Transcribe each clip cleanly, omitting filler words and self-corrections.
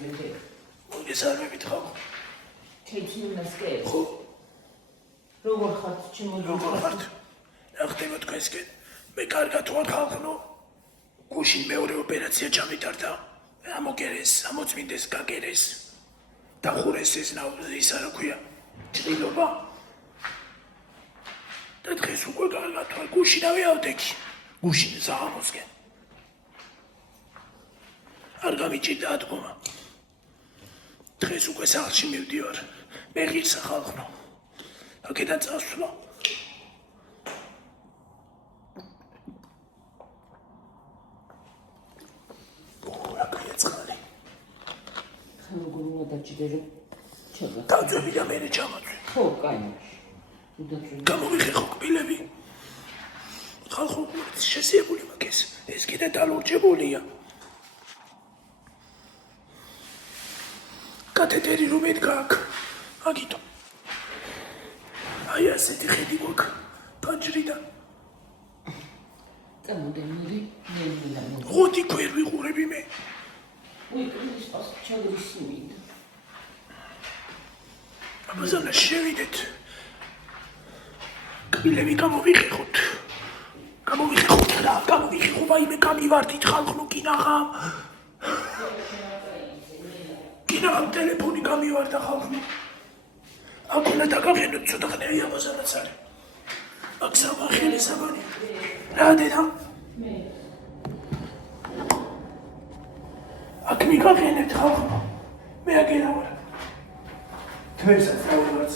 მოგესალმებით ხალხო. ჩემს ხო. როგორ ხართ ჩემო? როგორ ხართ? რა ხდება თქვენსკენ? მე კარგად ვარ ხალხო. გუშინ მეორე ოპერაცია ჩამიტარდა. ამოგერეს, ამოწმინდეს, გაგერეს. დახურეს ეს ისა რა ქვია? ჭრილობა. და დღეს უკვე კარგად ვარ. გუშინავე ავდექი. გუშინ ზაღამოსკენ. არ გამიჭირდა ადგომა. დღეს უკვე სახლში მივდივარ. მე ღირსა ხალხო. აქედან წასვლა. აკია წყალი. როგორ უნდა დაჭიდერო? ჩაბა. დავწვევი და მერე ჩამაწვი. ხო, კაი. უდაწვევი. გამომიხეხო კბილები. ხალხო, შესიებული მაგ ეს კიდე დალურჯებულია. კათედერი რომ ედგა აქ, აგიტო. აი ასეთი ხედი გვაქვს პანჯრიდან. წამოდენილი, მე. ღოდი ქვერ ვიყურები მე. უიკრიში პასუხ ჩაგრისმიდა. ამაზონა შევიდეთ. კბილები გამოვიხეხოთ. გამოვიხეხო, ვაიმე გამივარდით ხალხო, კინაღამ. კინაღამ ტელეფონი გამივარდა ხალხო. აქ უნდა დაგაყენოთ ცოტა ხნე აი ამაზონაც არის. აქ სამახელი საბანი. რა დედა? აქ მიგაყენებთ ხალხო. მე აგერავ. თვესაც დავივარც.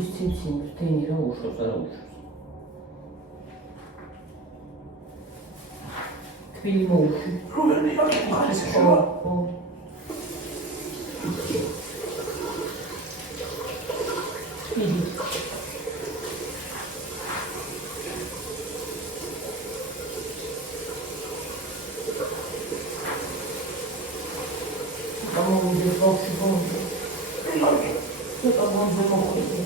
ის ცინცინი დენი რა უშავს არა უშავს. ქვილი მოუშვი. რომელი აქ მხარეს შევა? ქვილი. გამოვიდეს ბოქსი ბონზე. ცოტა ბონზე მოხვიდე.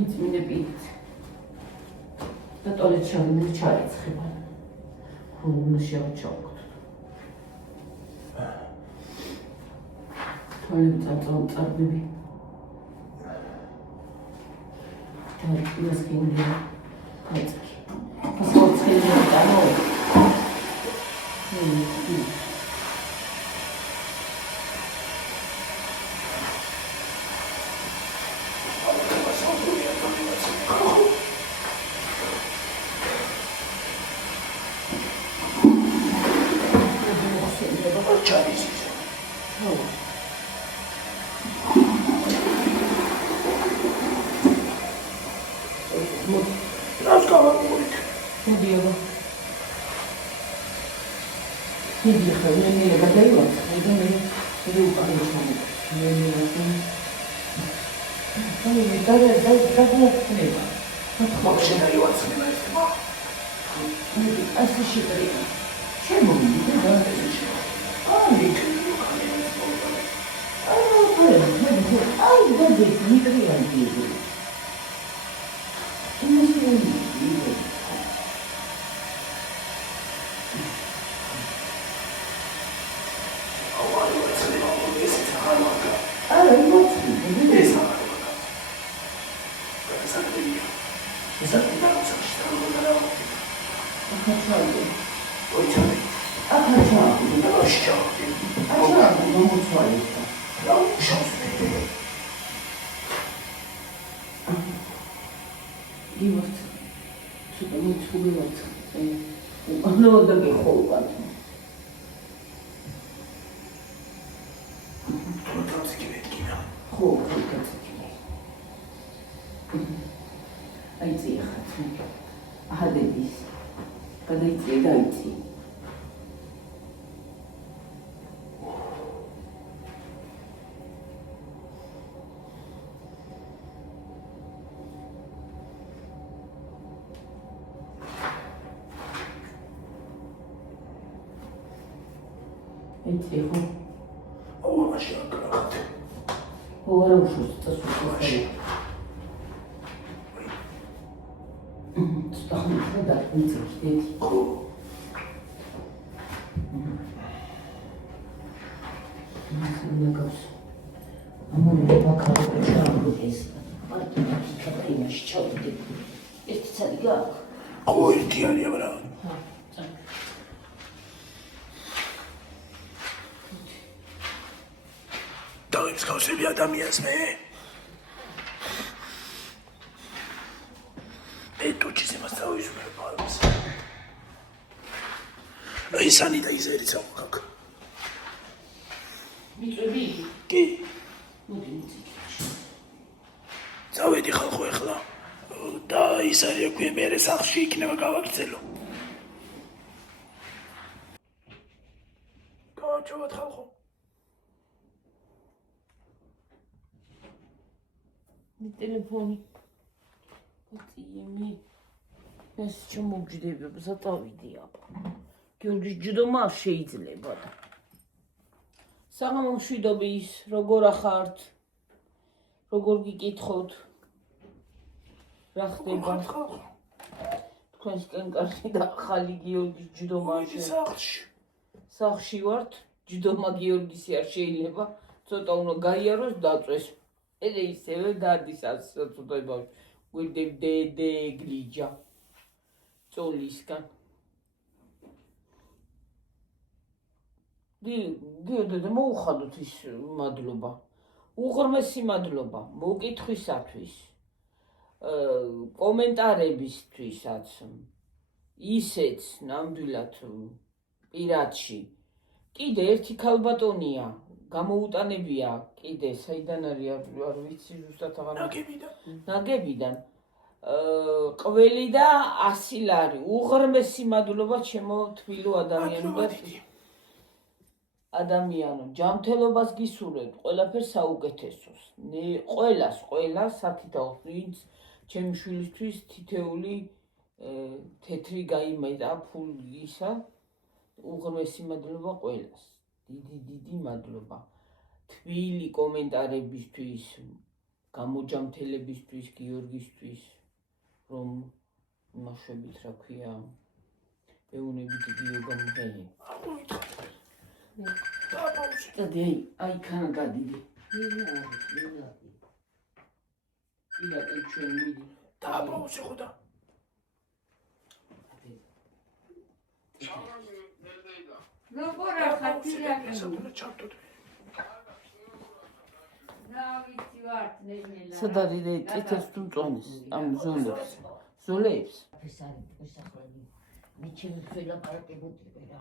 ინცმინებით და ტოლეთ შავინი ჩარიცხება. უნდა შევჩავოთ. თვალები წარწავები. ჩარიცხებას გინდა. აიწყი. ფასოცხელი და დიდი ხელი მე გადაივაცა, და მე უყურე. მე გადაიწყება. მაშინ აივაცნება ესება. ასე შეიძლება. შემოვიდე და აი გადაიწყე მიკრიანტი. Тихо. О, машина крахт. Хорошо, стасуй. Стахнув, да, не цікавить. А може пока почав десь. Катерина, що ти? Це як? Ой, ти я брат. Გავსები ადამიანს მე ტუჩის იმას თავისუფლებ არის ისანი და იზერი წავკაკ მიწვევი? კი მოდი მიწვევი წავედი ხალხო ეხლა და ის არის აქვე მე სახლში იქნება გავაგრძელო გავაჩვენოთ ხალხო ტელეფონი წიემი ეს ჩამოვჯდები საწავიდი აბა გიორგის ჯდომა შეიძლება და საღამომშვიდობი ის როგორ ახართ როგორ გიკითხოთ რა ხდება თქვენსკენ კარგი და ახალი გიორგის ჯდომა სახლში ვართ ჯდომა გიორგისი არ შეიძლება ცოტა უნდა გაიაროს დაწვეს ელე ისევე დადის ასწუდება გვირდე გლიჯა წოლისგან გიორდე მოუხადოთ ის მადლობა უღრმესი მადლობა მოკითხვისათვის კომენტარებისთვისაც ისეც ნამდვილად პირადში კიდე ერთი ქალბატონია გამოუტანებია კიდე საიდან არის არ ვიცი ზუსტად აღარ ნაგებიდან ყველი და 100 ლარი უღრმესი მადლობა ჩემო თბილო ადამიანო ჯანმრთელობას გისურვებთ ყველაფერს საუკეთესოს ყველას სათითაოს ვინც ჩემი შვილისთვის თითეული თეთრი გაიმეტა ფულისა უღრმესი მადლობა ყველას დიდი მადლობა თბილი კომენტარებისთვის გამოჯამთელებისთვის გიორგისთვის რომ იმაშვებით რა ქვია ეუნებით გიო გამღენი და აი ქანა გადიდი ილა ჩვენ მიდი დააპაუზე ხოდა როგორ ახალ თირაკი ჩავტოთ ნავიცი ვართ ნეჟნელა სად არის წითელს თუ მწვანეს ამ ზოლებს ეს არის მოსახლეობი მიჩემი ხელაპარაკებოდი რა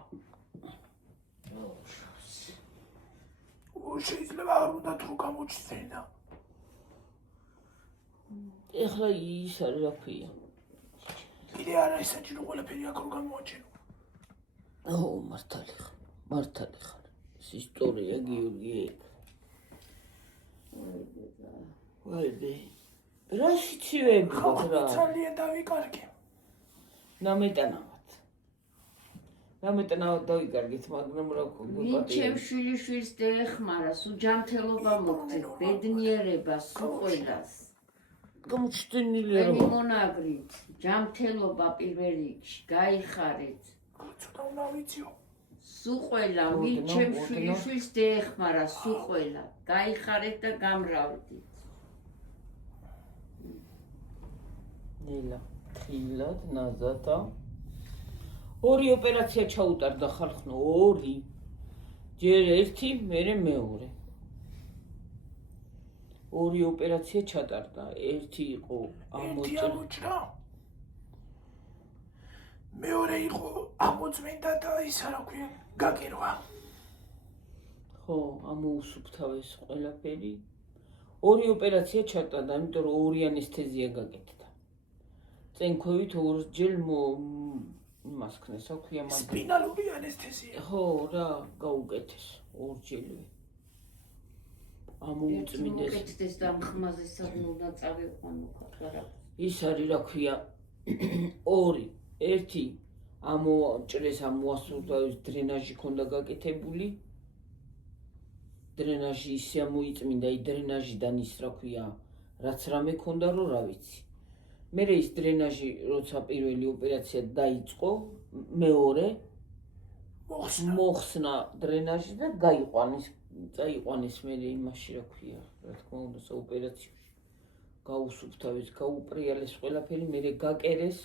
შეიძლება არ უნდა თუ გამოჩნდა ეხლა ის არის რა ქვია კიდე არა ისაჭირო ყველაფერი აქ რო გამოაჩენო მართალი მართალი ხარ. ეს ისტორია გიორგი. ვაიდე. რა სიცივეები ხალხი რა. ძალიან დავიკარგე. ნამეტანავად. ნამეტანავად დავიკარგეთ, მაგრამ რა ვინ ჩემ შვილიშვილს დაეხმარა, სულ ჯანმრთელობა მოგწევ, ბედნიერება სულ ყველას. გამოჩდენილია ენი რომ მონაგრით, ჯანმრთელობა პირველ რიგში, გაიხარეთ. ცოტა უნდა ვიციო. სულ ყველა, ვინ ჩემ შვილიშვილს დაეხმარა, სულ ყველა, გაიხარეთ და გამრავლდით. ნელა, ხილად, ნაზათა. ორი ოპერაცია ჩაუტარდა ხალხნო, ორი. ჯერ ერთი, მერე მეორე. ორი ოპერაცია ჩატარდა, ერთი იყო ერთი ამოჭრა. მეორე იყო ამოწმინდა და ისა რა ქვია, გაგერვა. ხო, ამოუსუფთავეს ყველაფერი. ორი ოპერაცია ჩატარდა, იმიტომ რომ ორი ანესთეზია გაკეთდა. წენქვევით ორჯერ იმას ქნეს, რა ქვია მანდ. სპინალური ანესთეზია. ხო, რა გაუკეთეს ორჯერვე. ამოუწმინდეს. მოკეთდეს და ხმაზე სადმე უნდა წავიყვანო ხარ. ის არის რა ქვია ორი. ერთი ამოჭრეს ამოასრულდა დრენაჟი ქონდა გაკეთებული. დრენაჟი ისე ამოიწმინდა, დრენაჟიდან ის რა ქვია, რაც რამე ქონდა რომ რა ვიცი. მერე ის drენაჟი როცა პირველი ოპერაცია დაიწყო, მეორე მოხსნა დრენაჟი და წაიყვანეს მერე იმაში რა ქვია, რა თქმა უნდა საოპერაციოში. გაუსუფთავეს, გაუპრიალეს ყველაფერი, მერე გაკერეს.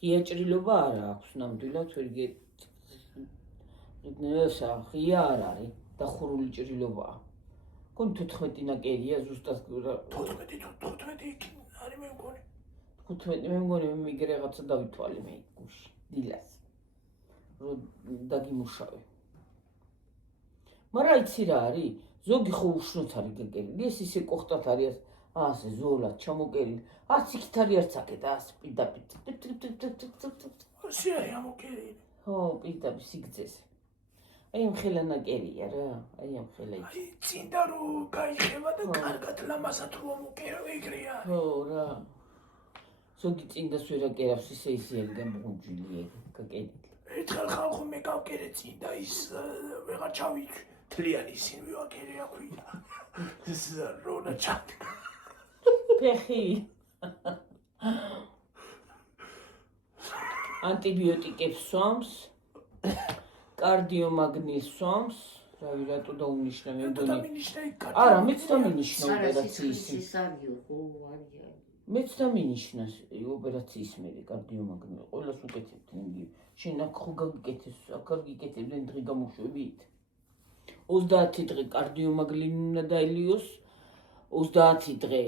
ღია არა აქვს ნამდვილად, ვერ ღია არ არის, დახურული ჭრილობაა. გონ 14 ნაკერია ზუსტად 15 იქ არის მე მგონი. 15 მე მგონი მე მიგე რაღაცა დავითვალე მე გუში დილას რომ დაგიმუშავე. მაგრამ იცი რა არის? ზოგი ხო უშნოთ არის გაკერილი, ეს ისე კოხტათ არის ასე ზოლად ჩამოკერილი. არც იქით არის არც აქეთ ასე პირდაპირ. ასე არის ამოკერილი. ხო, პირდაპირ სიგრძეზე. აი ამ ხელა ნაკერია რა, აი ამ ხელა იქ. აი წინდა რომ გაიხება და კარგად ლამაზად რომ ამოკერავ ეგრეა. ხო რა. ზოგი წინდას ვერ აკერავს, ისე არის გამღუნჯილი გაკერილი. ერთხელ ხალხო მე გავკერე წინდა ის ვეღარ ჩავიცი. თლიანი ისინი ვაკერე აქვია. ეს რონა ჩატ. ფეხი. ანტიბიოტიკებს სვამს. კარდიომაგნილს სვამს. რავი რატო დაუნიშნა მე მგონი. არა, მეც დამინიშნა ოპერაციის. ის არისო, ხო, არია. მეც დამინიშნა ოპერაციის მერე კარდიომაგნილი. ყველას უკეთებდნენ იგი. შენ აქ ხო გაგიკეთეს, აქ გაგიკეთებდნენ დღე გამოშვებით. 30 დღე კარდიომაგნილი უნდა დაელიოს. 30 დღე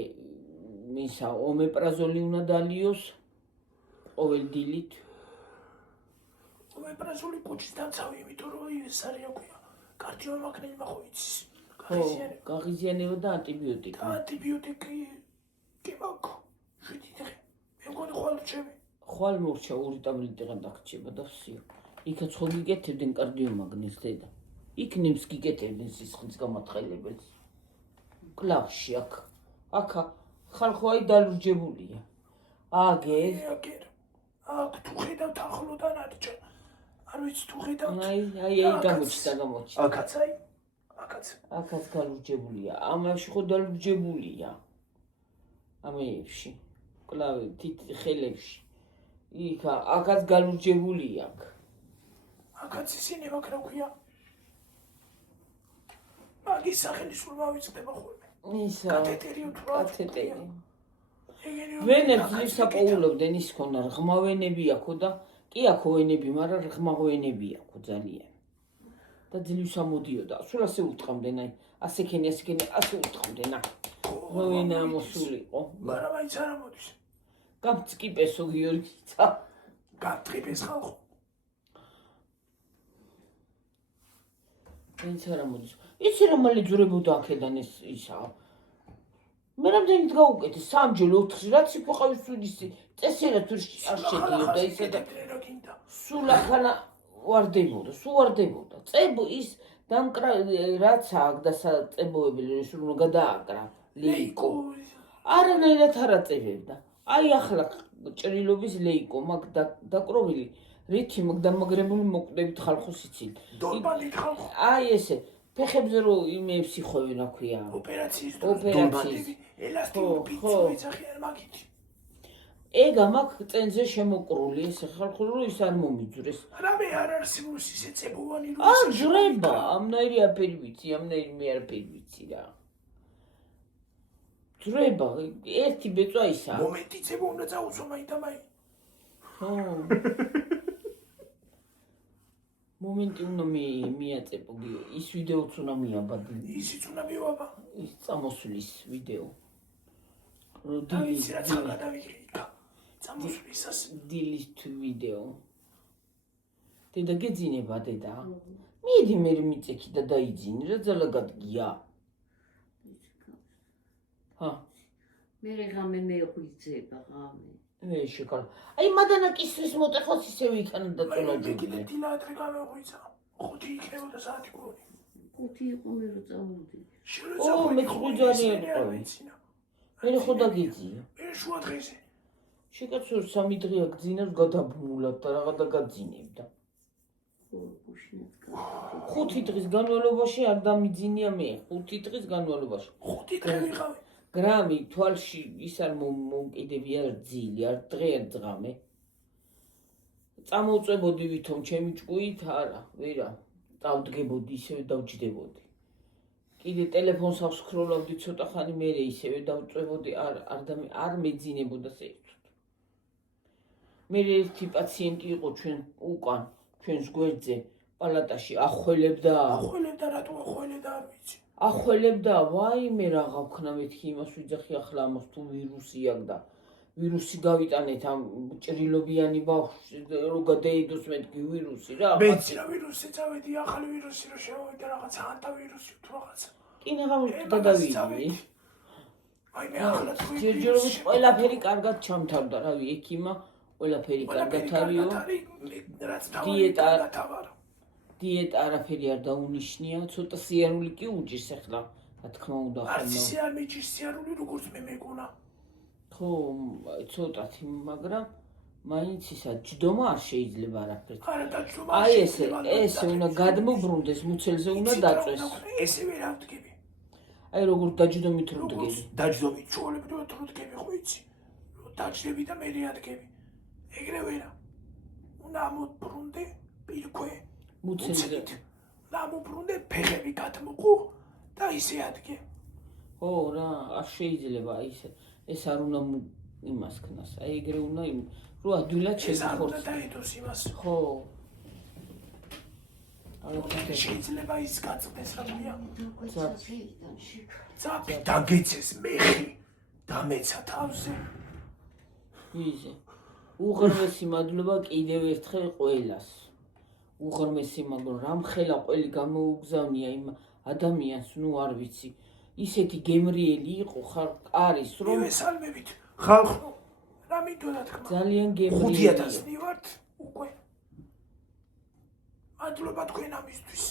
მისა ომეპრაზოლი უნდა დალიოს. ყოველ დილით. ომეპრაზოლი კუჩის დამცავი, იმიტომ რომ ის არის რა ქვია. კარდიომაგნილმა ხო იცის. გაღიზიანება და ანტიბიოტიკი. ანტიბიოტიკი კი მაქვს. 7 დღე. მე მგონი ხვალ რჩები. ხვალ მორჩა 2 ტაბლეტი დაგრჩება და ვსიო. იქაც ხო გიკეთებდნენ კარდიომაგნილს დედა. იქ ნიმს გიკეთებდნენ სისხლის გამათხელებელს. კლავში აქ. აქა ხალხო აი დალურჯებულია. აგერ. აქ თუ ხედავთ ახლოდან არჩა. არ ვიცი თუ ხედავთ. აი გამოჩნდა. აქაც აი. აქაც გალურჯებულია. ამაში ხო დალურჯებულია. ამეებში. კლავი თითი ხელებში. იქ აქაც გალურჯებულია აქ. აქაც ისინი მაგ რა ქვია. მაგის სახელი სულ მავიწყდება ხოლმე. ისა. კათეტერი უთხრა. კათეტერი. ვენებს ვისაპოულობდნენ ის ქონა ღმა ვენები აქო და კი აქო ვენები, მაგრამ ღმა ვენები აქო ძალიან. და ძლივს ამოდიოდა. სულ ასე უტყამდნენ, აი, ასექენი, ასე უტყამდნენ, აი. ვენა მოსულიყო. მაგრამ აიც არ ამოდის. გამწკიპესო გიორგიცა. გამწკიპეს ხალხო. ვინც არ ამოდის. იცი რომ მალე ძურებოდა აქედან ეს ისა. მე რამდენით გაუკეთე 3 ჯერ 4 რაც იყავი სულ ისი წესერად არ შედიოდა ისე და სულ ახანა ვარდებოდა, სულ ვარდებოდა. წებო ის დამკრა რაც აქ და წებოებელი ის რომ გადააკრა ლეიკო. არანაირად არ აწევებდა. აი ახლა ჭრილობის ლეიკო მაგ დაკროვილი რითი მაგდამაგრებული მოკვდებით ხალხოს იცით. დოლბანით ხალხო. აი ესე ფეხებზე რო იმეებს იხოვენ რა ქვია. ოპერაციის დროს დოლბანები ელასტიკური პიცო იცახიან მაგით. ეგა მაგ წენზე შემოკრული ესე ხალხო რო ის არ მომიძვრეს. რამე არ არსებობს ისე წებოვანი რო არ ჯრება, ამნაირი აფერი ვიცი, ამნაირი მე არაფერი ვიცი რა. ჯრება, ერთი ბეწვა ისა. მომენტი წებო უნდა წაუწო მაინდამაი. ხო. მომენტი უნდა მიაწებო, ის ვიდეოც უნდა მიაბადო. ისიც უნდა მივაბა. ის წამოსვლის ვიდეო. დავიცი რა ცალკა დავიღიკა. წამოსვლისას დილის ვიდეო. დედა გეძინება დედა. მიდი მე მიწექი და დაიძინი რა ძალა გადგია. ჰა. მე რამე მეღვიძება ღამე. მე შეკალა. აი მადანაკისის მოტეხოს ისევ იქანა და წონაჯები. დილა ადრე გამეღვიცა. 5 იქნებოდა საათი გონი. 5 იყო მე რო წავუდი. მე ხუძანი იყო. მე ხო დაგიძია. მე შუა დღეზე. შეკაცურ 3 დღეა გძინავს გადაბმულად და რაღა და გაძინებდა. 5 დღის განმავლობაში არ დამიძინია მე. 5 დღის განმავლობაში. 5 დღე ვიყავი. გრამი თვალში ის არ მომკიდები არ ძილი, არ დღე არ ძღამე. წამოვწებოდი ვითომ ჩემი ჭკუით არა, ვერა. დავდგებოდი ისევე დავჯდებოდი. კიდე ტელეფონს ავსქროლავდი ცოტა ხანი მერე ისევე დავწვებოდი არ მეძინებოდა საერთოდ. მე ერთი პაციენტი იყო ჩვენ უკან, ჩვენს გვერდზე, პალატაში ახველებდა. ახველებდა რატო ახველებდა არ ვიცი. ახველებდა, ვაიმე რაღა ვქნა მეთქი იმას ვიძახი ახლა ამას თუ ვირუსი აქვს და ვირუსი გავიტანეთ ამ ჭრილობიანი ბავშვს რო გადაედოს მეთქი ვირუსი რა. მეც რა ვირუსი წავედი ახალი ვირუსი რო შემოვიდა რაღაცა ანტავირუსი თუ რაღაცა. კინაღა გადავიდი. აი მე ახლა თქვი ჯერჯერობით ყველაფერი კარგად ჩამთავრდა, რავი, ექიმა ყველაფერი კარგად არისო. დიეტა დიეტა არაფერი არ დაუნიშნია, ცოტა სიარული კი უჭირს ახლა, რა თქმა უნდა ხოლმე. არც სიარ მიჭირს სიარული როგორც მე მეგონა. ხო, ცოტათი, მაგრამ მაინც ისა ჯდომა არ შეიძლება არაფერს. არა დაჯდომა. აი ესე უნდა გადმობრუნდეს, მუცელზე უნდა დაწვეს. ესე ვერ ავდგები. აი როგორ დაჯდომით რო დგები. დაჯდომით ჩოლებდო რო დგები ხო იცი? დაჯდები და მე რეადგები. ეგრე ვერა. უნდა ამობრუნდე პირქვე. მუცელზე. დამობრუნდე ფეხები გადმოყო და ისე ადგე. ხო რა, არ შეიძლება ისე. ეს არ უნდა იმას ქნას. აი ეგრე უნდა რო ადვილად შეგხორცს. ეს არ უნდა დაედოს იმას. ხო. შეიძლება ის გაწყდეს რა ქვია. ძაფიდან ძაფი დაგეცეს მეხი. დამეცა თავზე. ვიზე. უღრმესი მადლობა კიდევ ერთხელ ყველას. უღრმესი მაგრამ რამხელა ყველი გამოუგზავნია იმ ადამიანს, ნუ არ ვიცი. ისეთი გემრიელი იყო ხარ არის რომ მესალმებით ხალხო რა მიდოდა თქმა ძალიან გემრიელი 5000 მივართ უკვე მადლობა თქვენ ამისთვის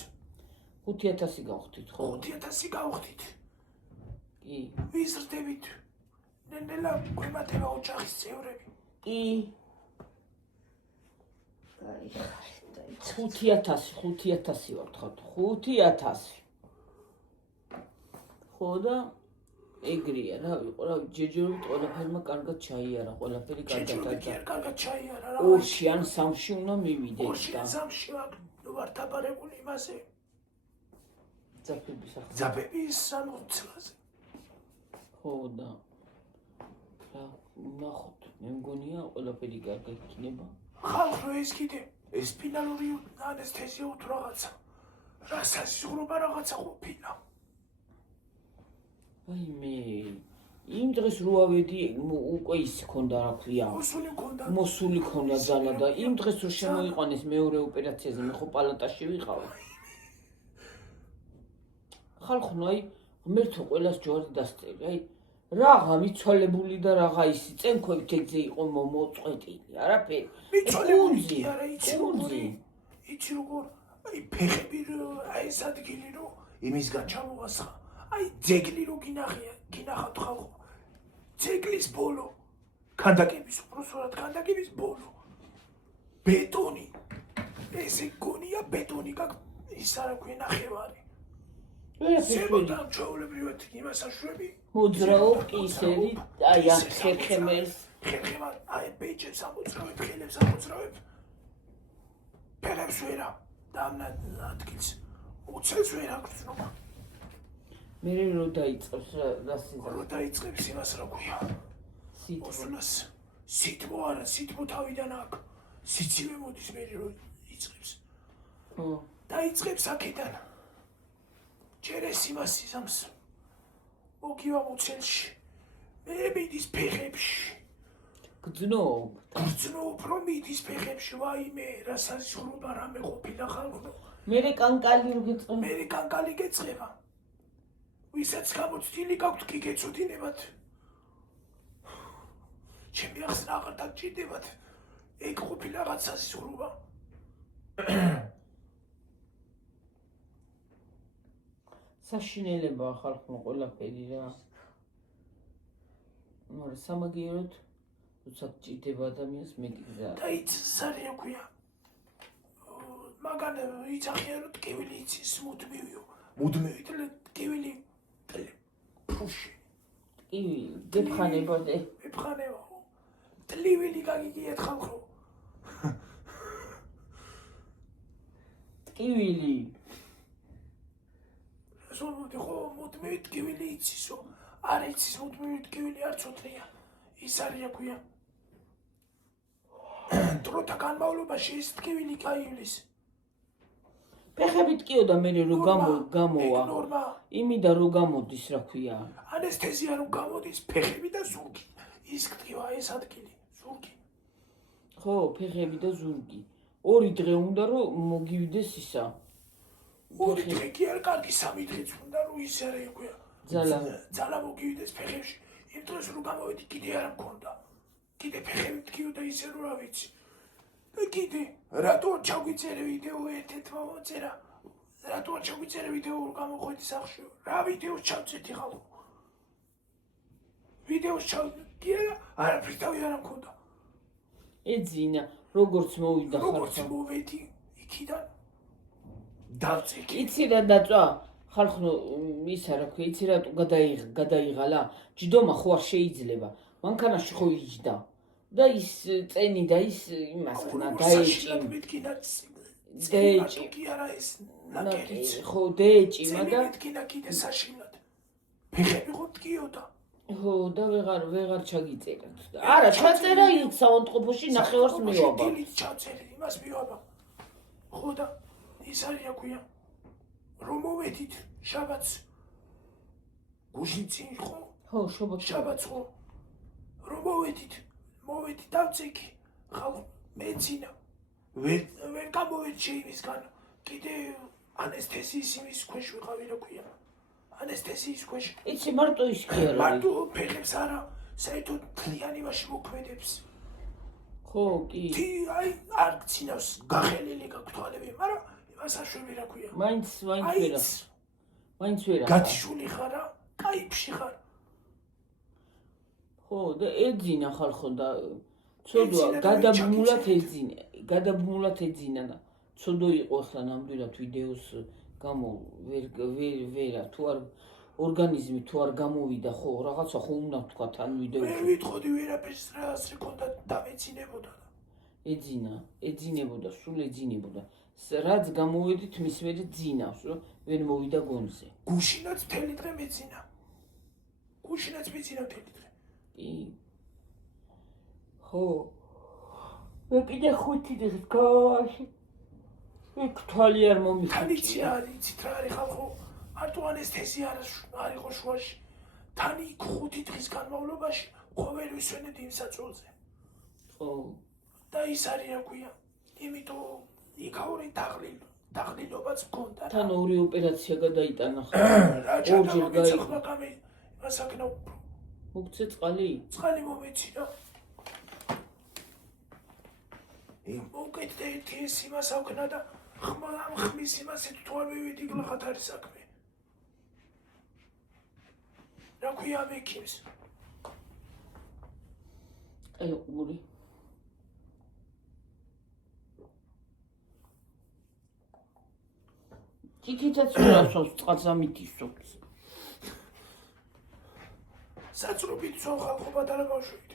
5000 გავხდით ხო 5000 გავხდით კი ვიზრდებით ნენელა გვემატება ოჯახის წევრები კი 5000 ვართ ხო 5000 ხო და ეგრეა რა ვიყო რა ჯერჯერობით ყველაფერმა კარგად ჩაიარა ყველაფერი კარგად ჩაიარა რა ორში ან სამში უნდა მივიდეთ ორში ან სამში ვარ დაბარებული იმაზე ძაფების 60 წელზე ხო და რა ნახოთ მე მგონია ყველაფერი კარგად იქნება ხალხო ეს კიდე ეს ფინალური ანესთეზია თუ რაღაცა რა სასიღვრო რაღაცა ყოფილა აი მე იმ დღეს რო ავედი უკვე ის ქონდა რა ქვია მოსული ქონდა ძალა და იმ დღეს რო შემოიყვანეს მეორე ოპერაციაზე მე ხო პალატაში ვიყავ ხალხო აი ღმერთო ყველას ჯვარი დასწერი აი რაღა მიცვალებული და რაღაცა ისი წენქვებით ეგზე იყო მოწყვეტილი არაფერი მიცვალებული არა იცი იცი როგორ აი ფეხები აი ეს ადგილი რო იმისგან ჩამოვასხა აი ძეგლი რო გინახავთ ხალხო ძეგლის ბოლო ქანდაკების უბრალოდ ქანდაკების ბოლო ბეტონი ესე გონია ბეტონი ის არა ქვია ნახევარი ზემოდან ჩვეულებრივად იმას აშვები მოძრაო კისერი აი ამ ხერხემელს ხერხემალ აი ბეჭებს ამოძრავებ ხელებს ამოძრავებ ფერებს ვერა და ამ ადგილს უცელს ვერ აგრძნობა მე რო დაიწყებს რა სიზა რო დაიწყებს იმას რა ქვია სიტყვას სიტყვა არა სიტყვა თავიდან აქ სიცივე მოდის მე რო იწყებს ხო დაიწყებს აქედან ჯერეს იმას იზამს მოგივა უცელში მე მიდის ფეხებში გრძნობ რომ მიდის ფეხებში ვაიმე რა საზღვრობა რამე ყოფილა ხალხო მე კანკალი რო გეწყება მე კანკალი გეწყება ვისაც გამოცდილი გაქვთ კი გეცოდინებათ ჩემი ახსნა აღარ დაგჭირდებათ ეგ ყოფილა რაღაც საზღვრობა საშინელება ხალხო ყველაფერი რა მაგრამ სამაგიეროდ როცა ჭირდება ადამიანს მეკიდა და იცარია ქვია მაგან იცახია რომ ტკივილი იცის მუდმივი ტკივილი ფუში ტკივილი გეფხანებოდე მეფხანევა ტკივილი გაგიგიეთ ხალხო ტკივილი ზოგადად ხო მუდმივი ტკივილი იცისო არ იცის მუდმივი ტკივილი არ ცოთლია ის არია ქვია დროთა განმავლობაში ეს ტკივილი გაივლის ფეხები ტკიოდა მე რო გამოვა იმიდა რო გამოდის რა ქვია ანესთეზია რო გამოდის ფეხები და ზურგი ის ტკივა ეს ადგილი ზურგი ხო ფეხები და ზურგი ორი დღე უნდა რომ მოგივიდეს ისა ორი დღე კი არ კარგი სამი დღეც უნდა რომ ის არის ქვია ძალა მოგივიდეს ფეხებში იმ დროს რო გამოვედი კიდე არ მქონდა კიდე ფეხები ტკიოდა ისე რომ რა ვიცი და კიდე რატო ჩაგვიწერე ვიდეო ერთ-ერთმა მოწერა რატო ჩაგვიწერე ვიდეო რომ გამოხვედი სახში რა ვიდეოს ჩავწერდი ხალხო ვიდეოს ჩავწერდი არაფრის თავი არ მქონდა ეძინა როგორც მოვიდა ხალხო როგორც მოვედი იქიდან დავწიკი იცი რა დაწვა ხალხო ისა რა ქვია იცი რატო გადაიღალა ჯდომა ხო არ შეიძლება მანქანაში ხო იჯდა და ის წენი და ის იმას ქნა დაეჭი კი არა ეს ნაკერიც ხო დაეჭი მაგრამ მეთქინა კიდე საშინლად ფეხები ხო ტკიოდა ხო და ვეღარ ჩაგიწერეთ არა ჩაწერა იქ საავადმყოფოში ნახევარს მივაბა ჩაწერე იმას მივაბა ხო და ის არია ქვია რომ მოვედით შაბათს გუშინ წინ ხო შაბათს ხო რომ მოვედი დავწიკი ხალხო მეცინა ვერ გამოვედი შეიმისგან კიდე ანესთეზიის იმის ქვეშ ვიყავი რა ქვია ანესთეზიის ქვეშ იცი მარტო ის კი არა მარტო ფეხებს არა საერთოდ თლიანი მაშინ მოქმედებს ხო კი აი არ გცინავს გახელილი გაქვთ თვალები მაგრამ იმას აშვები რა ქვია მაინც ვერა გათიშული ხარა კაიფში ხარ ხო და ეძინა ხალხო და ცოდვა გადაბმულად ეძინა და ცოდო იყო ახლა ნამდვილად ვიდეოს გამო ვერა თუ არ ორგანიზმი თუ არ გამოვიდა ხო რაღაცა ხო უნდა თქვა თან ვიდეოზე მე ვიტყოდი ვერაფერს რაღაც რეკონდა დამეცინებოდა ეძინებოდა სულ ეძინებოდა რაც გამოვედით მის მერე ძინავს რომ ვერ მოვიდა გონზე გუშინაც მთელი დღე მეძინა მთელი დღე კი ხო მე კიდე 5 დღეს გავაში იქ თვალი არ მომიხატია იცით რა არის ხალხო მარტო ანესთეზია არ იყო შუაში თან იქ 5 დღის განმავლობაში ყოველ ვისვენეთ იმ საწოლზე ხო და ის არის რა ქვია იმიტომ იქაური დაღლილობაც მქონდა თან ორი ოპერაცია გადაიტანა რა ჩაგამეცახმა კამე მასაკნა მოგცე წყალი მომეცინა მოკეთდა ერთი ეს იმას ავქნა და ხმის იმასე თუ არ მივიდი გლახათ არის საქმე. რა ქვია ამ ექიმს? ყეყური. თითითაც ვიასოს წყალს ამითისოს. საწრობით ცო ხალხო პატარა ბავშვით.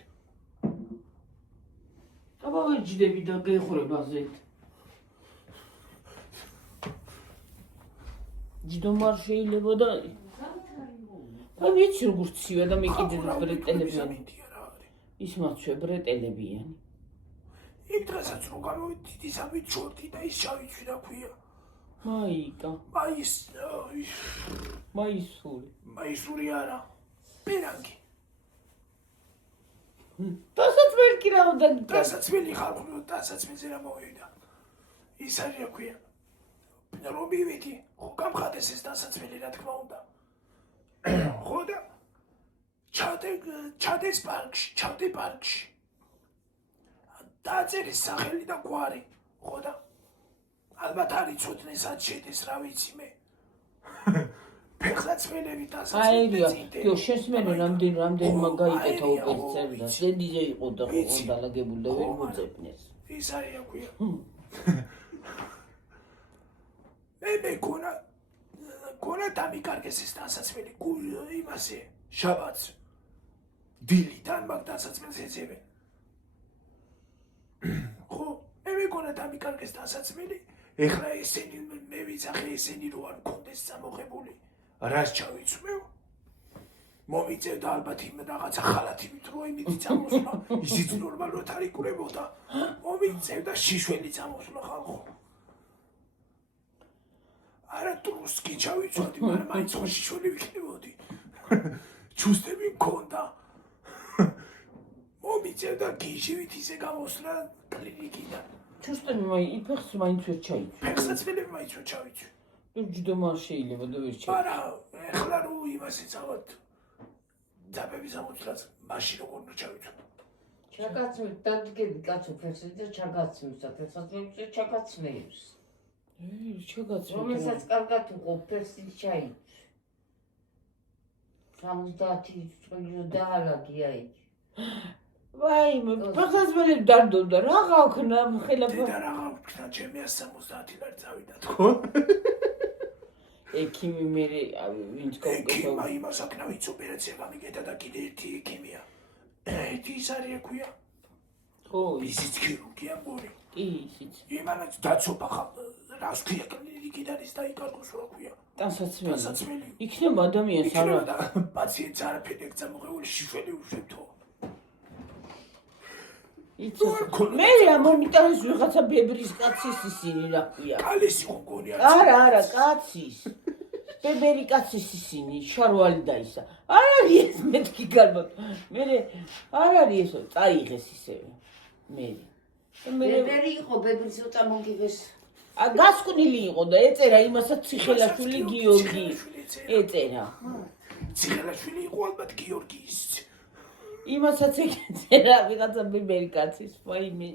აბა ვეჯდები და გეხურება ზეთ. ჯდომ არ შეიძლება და რა ვიცი როგორ ცივა და მე კიდე ბრეტელებიანი. ის მაცვე ბრეტელებიანი. იმ დღესაც რო გამოვიდი სამი ჩორტი და ის შავიცი რა ქვია. მაიკა. მაისური. მაისური არა. პერანგი. დასაცმელი კი რა უნდა გიქნა. დასაცმელი ხალხო, დასაცმელზე რა მოვიდა. ის არის რა ქვია. რომ მივიდი, ხო გამხადეს ეს დასაცმელი რა თქმა უნდა. ხო და ჩადეს პარკში. დაწერის სახელი და გვარი. ხო და ალბათ არის ცოტნე სად შედეს რა ვიცი მე. ფეხსაცმელები დასაცმელი. აირია, შესმენე რამდენმა გაიკეთა ოპერაცია და ზედიზე იყო და უნდა ლაგებული და ვერ მოძებნეს. ის არის რა ქვია. მე გონა დამიკარგეს ეს დასაცმელი იმასე შაბათს. დილიდან მაგ დასაცმელს ეძებენ. ხო, მე გონა დამიკარგეს დასაცმელი. ეხლა ესენი მე ვიცახე ესენი რო არ მქონდეს წამოღებული. რას ჩავიცმევ? მომიწევდა ალბათ იმ რაღაცა ხალათი რო იმითი წამოსვლა, ისიც ნორმალურად არ იკურებოდა. მომიწევდა შიშველი წამოსვლა ხალხო. არა ტრუსკი ჩავიცვადი, მაგრამ მაინც ხო შიშველი ვიქნებოდი. ჩუსტები მქონდა. მომიწევდა გიჟივით ისე გამოსვლა კლინიკიდან. ჩუსტები ფეხს მაინც ვერ ჩაიცვა. ფეხსაცმელები მაინც ვერ ჩავიცვა. ჯდომ არ შეიძლება და ვერ ჩაიცვა. არა, ეხლა რო იმასე წავად ძაბების ამოცვლას მაშინ როგორ უნდა ჩავიცვა. ჩაგაცმევ, დადგები კაცო ფეხზე და ჩაგაცმევს და ფეხსაცმელზე ჩაგაცმევს. ჩაგაცმევ. რომელსაც კარგად უყო ფეხში ჩაიცვა. 70 წელი დაალაგი აი. ვაი, ფეხსაცმელები დარდობდა, რა გავქნა ხელა და რა გავქნა, ჩემი 70 ლარი წავიდა თქო. ექიმი მე ვინც გავკეთა. ექიმა იმას აკნავიც ოპერაცია გამიგეთა და კიდე ერთი ექიმია. ერთი ის არის ექვია. ხო, ისიც ქირურგია მორი. კი, ისიც. იმანაც დაცობა რას ქვია კლინიკიდან ის დაიკარგოს რა ქვია. დასაცმელი. იქნება ადამიანს არა. პაციენტს არაფერი ეგ წამოღებული შიშველი უშვებთო. მე ამომიტანეს ვიღაცა ბებრის კაცის ისინი რა ქვია. კალისი ხონგონია. არა, კაცის. ბებერი კაცის ისინი, შარვალი და ისა. არ არის ეს მეთქი გარბოთ. მე არ არის ესო, წაიღეს ისევე. მე ბებერი იყო, ბებრი ცოტა მოგიღეს. გასკვნილი იყო და ეწერა იმასაც ციხელაშვილი გიორგი. ეწერა. ციხელაშვილი იყო ალბათ გიორგის. იმასაც ეწერა ვიღაცა ბებერი კაცის, ვაიმე.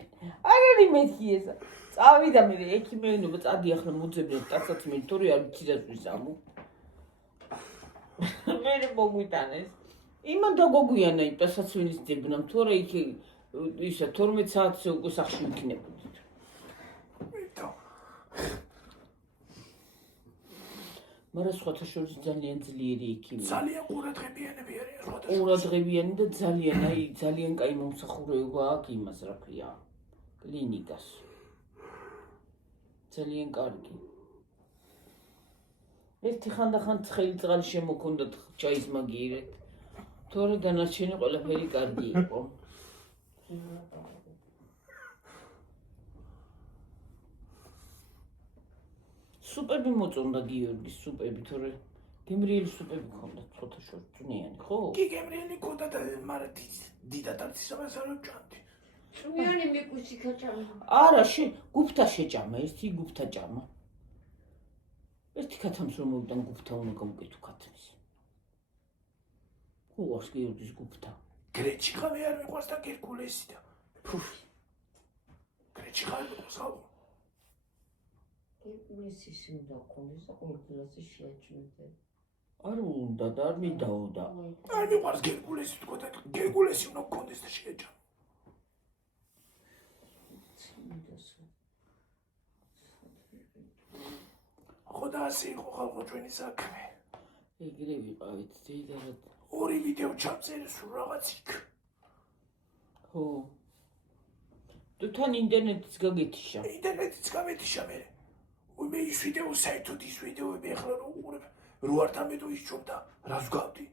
არ არის მეთქი ესა. წავიდა მე ექიმეინობა წადი ახლა მოძებნეთ დასაცმელი თორე არ ვიცი და ვისამო. მე მოგვიტანეს. იმან დაგოგვიანა იმ დასაცმელის ძებნამ თორე იქ ისა 12 საათზე უკვე სახში ვიქნებოდით. მაგრამ სხვათა შორის ძალიან ძლიერი ექიმია. ძალიან ყურადღებიანები არიან სხვათა შორის. ყურადღებიანი და ძალიან კაი მომსახურება აქვს იმას რა ქვია. კლინიკას. ძალიან კარგი. ერთი ხანდახან ცხელი წყალი შემოქონდათ ჩაის მაგიერეთ. თორე დანარჩენი ყველაფერი კარგი იყო. სუპები მოწონდა გიორგის სუპები, თორე გემრიელი სუპები ქონდა ცოტა შორს წვნიანი, ხო? კი გემრიელი ქონდა და მაგრამ დიდად არ ცისაბას არ ვჭამდი. წვნიანი მეკუსი ქაჭამა. არა, გუფთა შეჭამა, ერთი გუფთა ჭამა. ერთი ქათამს რომ მოვიდან გუფთა უნდა გამოკეთო ქათმის. უყურს გიორგის გუფთა. გრეჩი ხამე არ მიყვარს და გერკულესი და. გრეჩი ხარ მიყვარს ხალხო. გერკულესი უნდა გქონდეს და ყველგან შეაჩნდა. არ უნდა და არ მიდაო და არ მიყვარს გერკულესი თქო და გერკულესი უნდა გქონდეს და შეეჯამო. ხო და ასე იყო ხალხო ჩვენი საქმე. ეგრე ვიყავით ძირითადად. ორი ვიდეო ჩამწერე სულ რაღაც იქ. ხო. თუ თან ინტერნეტიც გაგეთიშა. ინტერნეტიც გამეთიშა მე. მე ის ვიდეო საერთოდ ის ვიდეოები ახლა რო უყურებ, რო არ თამედო ისჩობდა, რას გავდი.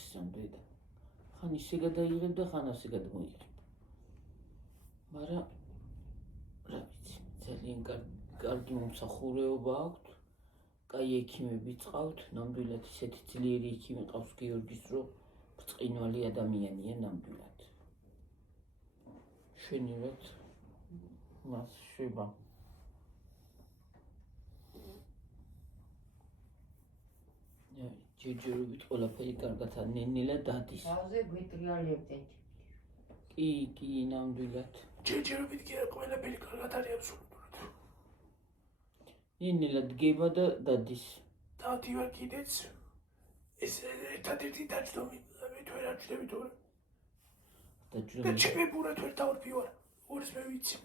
სამდედა. ხან ისე გადაიღებ და ხან ასე გადმოიღებ. მაგრამ რა ვიცი, ძალიან კარგი მომსახურეობა აქვთ. კაი ექიმები წავთ, ნამდვილად ისეთი ძლიერი ექიმი ყავს გიორგის რო ბრწყინვალე ადამიანია ნამდვილად. შვენივრად მას შვება. ჯერჯერობით ყველაფერი კარგად ნენელა დადის. თავზე გვიტრიალებდნენ. კი, ნამდვილად. ჯერჯერობით კი ყველაფერი კარგად არის აბსოლუტურად. ნენელა დგება და დადის. დავდი ვარ კიდეც. ეს ერთადერთი დაჯდომი, მე თუ არ აჩვდები თორე. და ჩემი ბურად ვერ დავარფი ვარ. ორს მე ვიცი.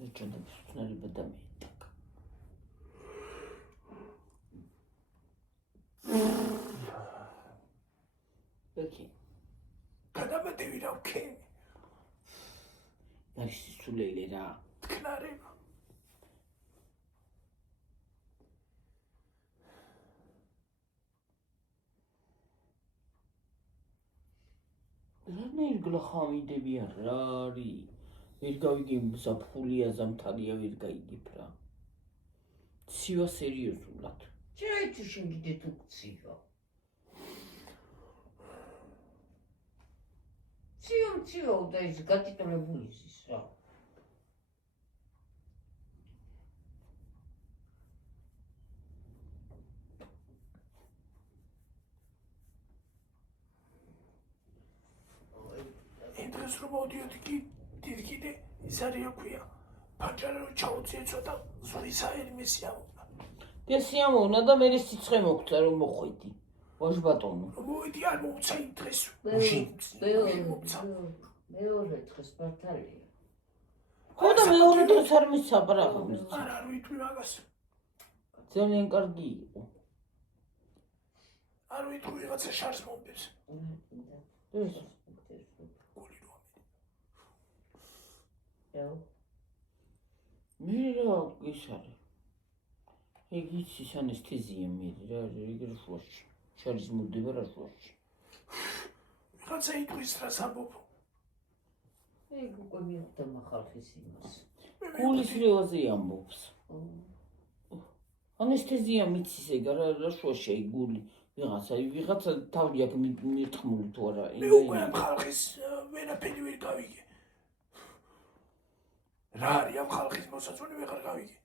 დაჭადებს უცნაირება დამეიტაკ. ოკეი. გადამატები რა ვქენი. არის სულელი რა. თქნარება. რანაირ გლახავიდები რა არის? ვერ გავიგე საფხულია ზამთარია ვერ გაიგებ რა. ცივა სერიოზულად. ჩაიჭი შენ კიდე თუ გცივა. ცივა და ის გატიტულებული ის რა. ეს რომ მოდიოდი კი დიდ ის არის აქვია. ფანჯარა რო ჩაუწიე ცოტა ზღვის აერი მე სიამოვნა. და სიამოვნა და მე სიცხე მოგცა რომ მოხვედი. ვაჟ ბატონო. მოვედი არ მომცა იმ დღეს. მეორე დღეს მართალია. ხო და მეორე დღეს არ მისაბრაღო. არ ვიტყვი მაგას. ძალიან კარგი იყო. არ ვიტყვი რაღაცა შარს მომდებს. ეს მე რა ის არის. ეგ იცის ანესთეზია მე რა ეგრე შუაში. შარის მოვდება რა შუაში. რაღაცა იტყვის რას ამბობ. ეგ უკვე მიხვდა ხალხის იმას. გულის რევაზე ამბობს. ანესთეზია მიცის ეგ რა შუაში აი გული. ვიღაცა თავი აქ მირთმული თუ არა. მე უკვე ამ ხალხის ვერაფერი ვერ გავიგე. რა არის ამ ხალხის მოსაწონი ვეღარ გავიგე.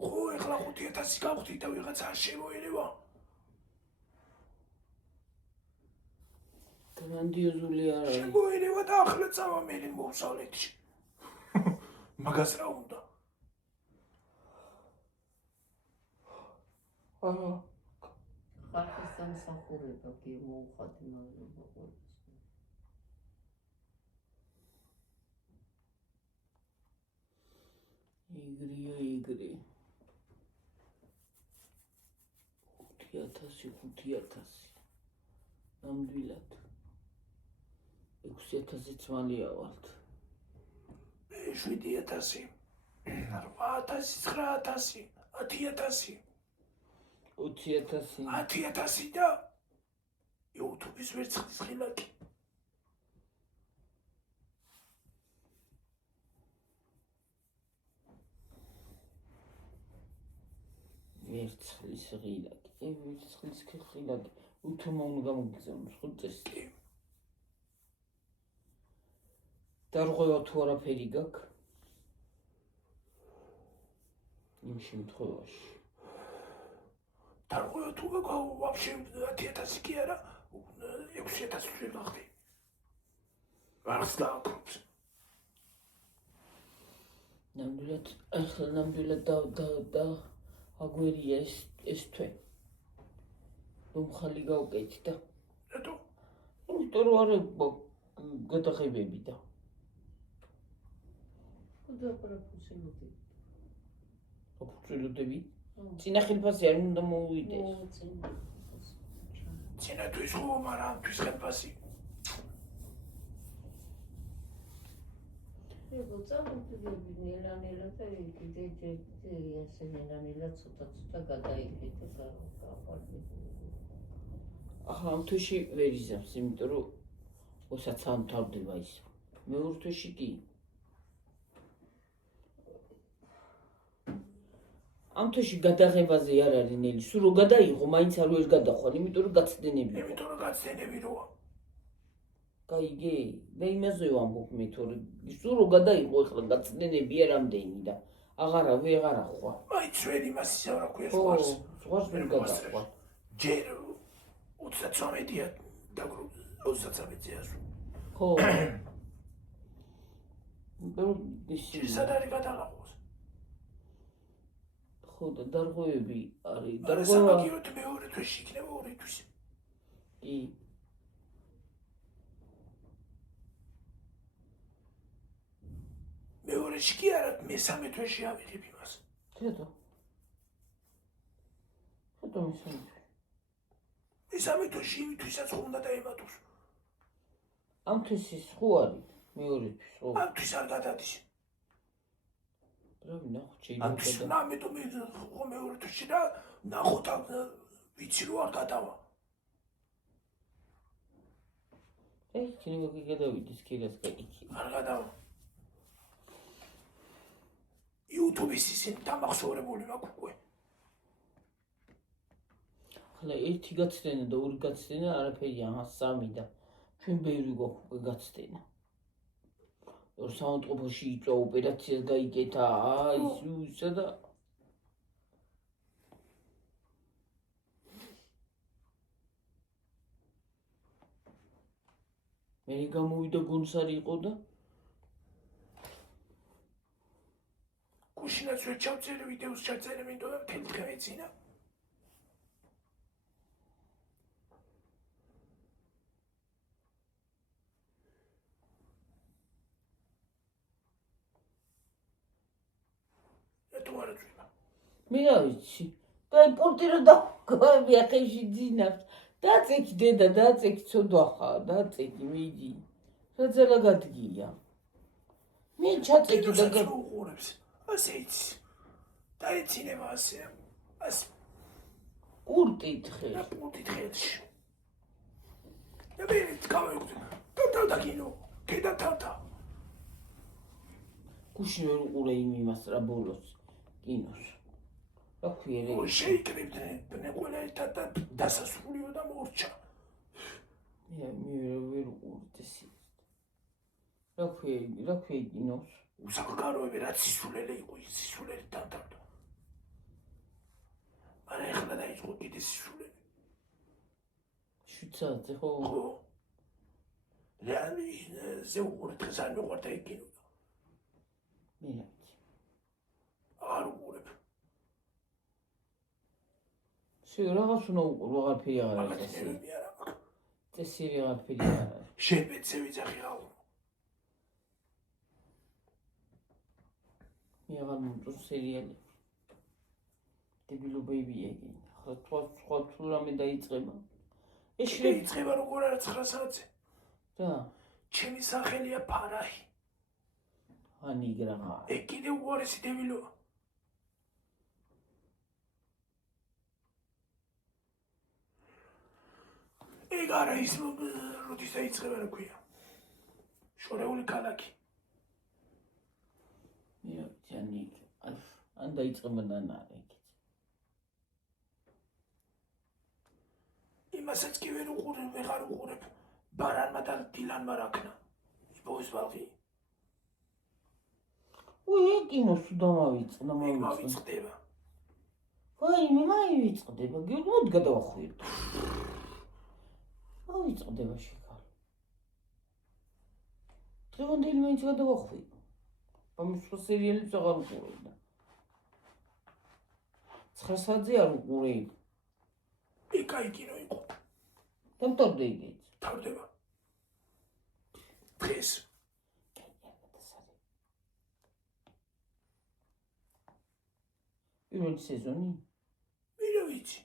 ხო ეხლა 5000 გავხდი და ვიღაცა არ შემოერევა. გრანდიოზული არა. შემოერევა და ახლა წავა მე მოსავლეთში. მაგას რა უნდა? ხალხის სამსახურება კი მოუხადი მადლობა ყველას. იგრი 5000 ნამდვილად 6000-იც მალე ავალთ. 7000 8000 9000 20000 10000 და YouTube-ის ვერცხლის ხილაკი. ვერცხლის ხილაკი. ვერცხლის ხილაკი. უთუმა უნდა გამოგიგზავნოს ხო წესი. დარღვევა თუ არაფერი გაქვს? იმ შემთხვევაში დარღვევა თუ ვაფშე 10,000 კი არა 6,000 ვშევ გახდი არც დააკრუც ნამდვილად და აგვერია ეს თვე რომ ხალი გავკეთე და რატო იმიტომ რომ არ გადაღებები და ოფუცილოდები წინა ხელფასი არ უნდა მოუვიდეს წინათვის ხო მაგრამ ამთვის ხელფასი ეგო წამოწევები ნელა და იგი ესე ნელა ცოტა გადაიქეთ და გაყოლი ახლა ამ თვეში ვერ იზამს იმიტომ რომ ოსაც ამთავრდება ის მეორე თვეში კი ამ თვეში გადაღებაზე არ არის ნელი სულ რო გადაიღო მაინც არ ვერ გადახვალ იმიტომ რომ გაცდენები როა გაიგე და იმაზე ვამბობ მე თორე სულ რო გადაიღო ახლა გაცდენები რამდენი და ვეღარა ხვალ მაინც ვერ იმას ისე რა ქვია სხვას ვერ გადახვალ ჯერ 33-ია და 33-ია ხო სად არის გადაღავს ხო და დარღვევები არის სამაგიეროდ მეორე თვეში იქნება ორი თვის კი მეორეში კი არა მესამე თვეში ავიღებ იმას თეთო მესამე თვეში იმითვისაც ხო უნდა დაემატოს ამ თვის ის ხო არის მეორე თვის ხო ამ თვის არ გადადის რავი ნახო ამ თვის ნამეტო მე ხო მეორე თვეში და ნახოთ ამ ვიცი რო არ გადავა ჩინი მოგი გადავიდეს კილას კაიკი არ გადავა YouTube-ის ისინი დამახსოვრებული მაქვს უკვე ახლა ერთი გაცდენა და ორი გაცდენა არაფერია სამი და ჩვენ ბევრი გვაქვს უკვე გაცდენა რომ საავადმყოფოში იწვა ოპერაციას გაიკეთა ისა და მე გამოვიდა გონსარი იყო და გუშინაც ვერ ჩავწერე ვიდეოს ჩაწერე მინდო და მთელი დღე ეცინა მე რა ვიცი და პორტი რო დავკავები ახეში ძინავს დაწექი დედა დაწექი ცოდვახა დაწექი მიდი რა ძალა გადგია მე ჩაწექი და უყურებს ასე იცი დაეცინება ასე პურტით ხე და პურტით ხელში და მე გავეუძე და კინო კედა თავთა გუშინ ვერ უყურე იმას რა ბოლოს კინოს რა ქვია რე შეიკრიბდნენ ყველა ერთად და დასასრულიო და მორჩა მე ვერ უყურე რა ქვია კინოს უსახკაროები რაც სისულელე იყო ის სისულელი დამთავრდა მაგრამ ეხლა დაიწყო კიდე სისულელი შვიცარზე ხო რეალი ზე უყურე დღეს არ მიყვარდა იქ კინო მე არ უყურებ რაღაც უნდა უყურო აღარაფერი აღარ არის წესი აღარაფერი არ არის შენ მეცე ვიძახი აუ მე აღარ მომწონს სერიალი დებილობებია იგი ახლა სხვა თუ რამე დაიწყება ეს შეიძლება როგორ არა 9 საათზე რა ჩემი სახელია ფარაჰი ანიგრაღა ეგ კიდე უარესი დებილოა ეგ არა ის როდის დაიწყება რა ქვია შორეული ქალაქი მე ჯანიკ ან დაიწყება ნანარე იმასაც კი ვერ უყურებ ბარანმა და დილანმა რაქნა ბოის ბალღი უი კინოს დამავიწყდა მოვიწყდება ვაიმე, ვიწყდება, გიგოთ გადავახვიოთ. ვიწყდება შეკალ. დღევანდელი მაინც გადავახვიო. ამის სხვა სერიალებს აღარ უყურებდა. 9 საათზე არ უყურებ. კაი კინო იყო. დამთავრდა იგი. თავდება. დღეს. პირველი სეზონი? მე ვიცი.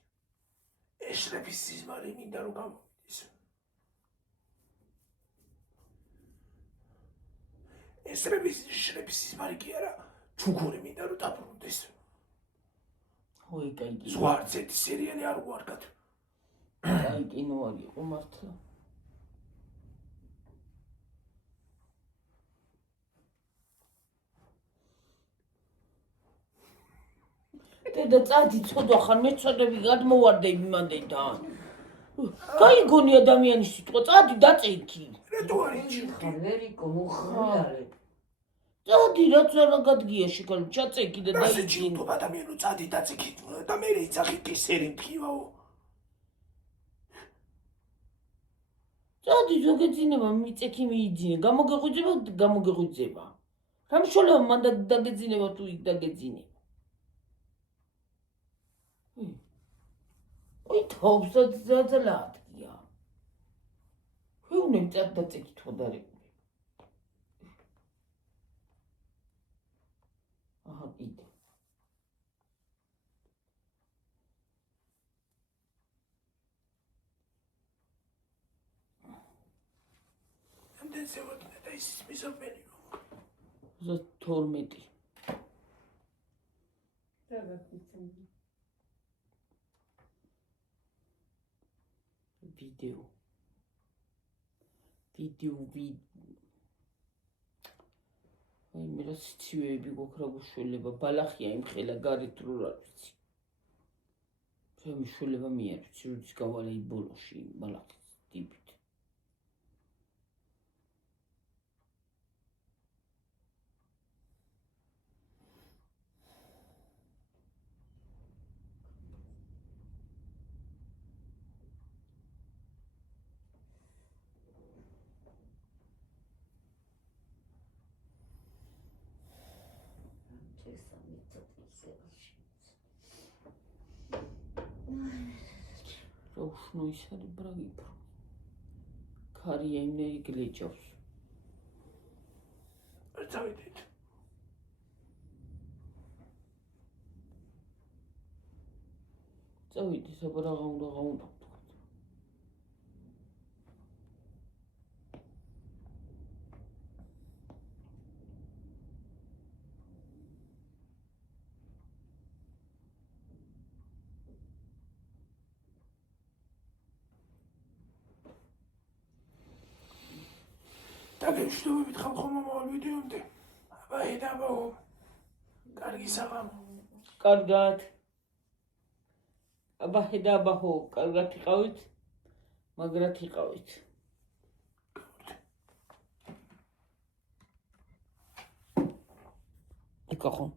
ეშრეფის სიზმარი მინდა რომ გამოვიდეს. ეშრეფის სიზმარი კი არა, ჩუქური მინდა რომ დაბრუნდეს. ой, кайგი. სხვა არცეთი სერიალი არ უარგათ. კაი კინო არ იყო მართლა. და წადი ცოდვა ხარ მეცოდები გადმოვარდა იმანდიდან. კაი გონი ადამიანის სიტყვა წადი დაწექი. რატო არ იცი? ვერიკო მოხალე. წადი რაც არა გადგია შეკალ ჩაწექი და ასე დაიძინე. ჭირდება ადამიანი წადი დაწექი და მე იცახი კისერი მткиვაო. წადი ზოგეძინება მიწექი მიიძინე გამოგეღვიძება. რამშოლება მან დაგეძინება თუ იქ დაგეძინება. ой, თავსაც ზაძლადია. ხეუნე წად დაწექი თოდარები. აჰა, კიდე. ამდენ ზევადნე და ის მისოფელი. 12. ვიდეო. აი მე რა სიცივეები გვაქვს რა გუშველება, ბალახია იმხელა გარეთ რო რა ვიცი. ჩემი შველება მე არ ვიცი, როდის გავალე ბოლოში ბალახის ტიპით. Ушно ისარი ბრაგიპრო. ქარია იმნერი გლეჭავს. წავიდეთ. წავიდი, საბრაღა უნდა. დაგემშვიდობებით ხალხო მომავალ ვიდეომდე. აბა, კარგი საღამო. კარგად. აბა, კარგად იყავით. მაგრად იყავით. იკახო.